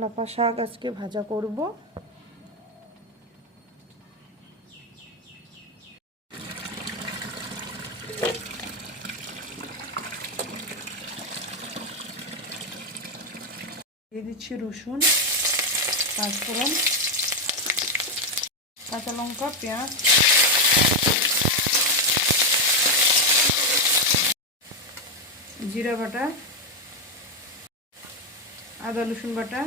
লাফা শাক আজকে ভাজা করব। দিয়ে দিচ্ছি রসুন, পাঁচফোড়ন, কাঁচা লঙ্কা, পেঁয়াজ, জিরা বাটা, আদা রসুন বাটা।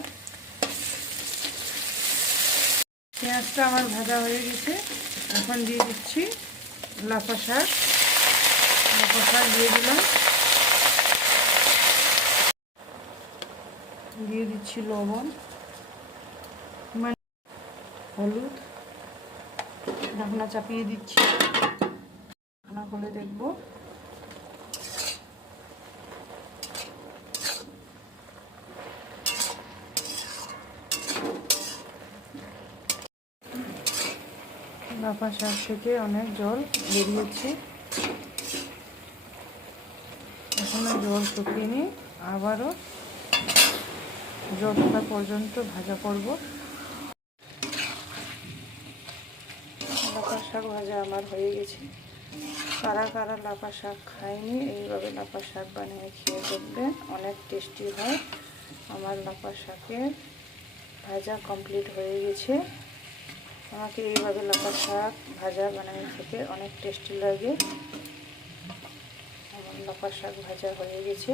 পেঁয়াজটা আমার ভাজা হয়ে গেছে। এখন দিয়ে দিচ্ছি লাফা শাক। লাফা শাক দিয়ে দিলাম, দিয়ে দিচ্ছি লবণ, হলুদ। ঢাকনা চাপিয়ে দিচ্ছি, ঢাকনা খুলে দেখব। লাফা শাক থেকে অনেক জল বেরিয়েছে। এখনো জল শুকিয়ে আবারও জল ওঠা পর্যন্ত ভাজা করব। লাফা শাক ভাজা আমার হয়ে গেছে। কারা কারা লাফা শাক খায়নি, এইভাবে লাফা শাক বানিয়ে খেয়ে দেখবেন, অনেক টেস্টি হয়। আমার লাফা শাকের ভাজা কমপ্লিট হয়ে গেছে। আমাকে এইভাবে লাফা শাক ভাজা বানিয়ে খেতে অনেক টেস্টি লাগে। আমার লাফা শাক ভাজা হয়ে গেছে।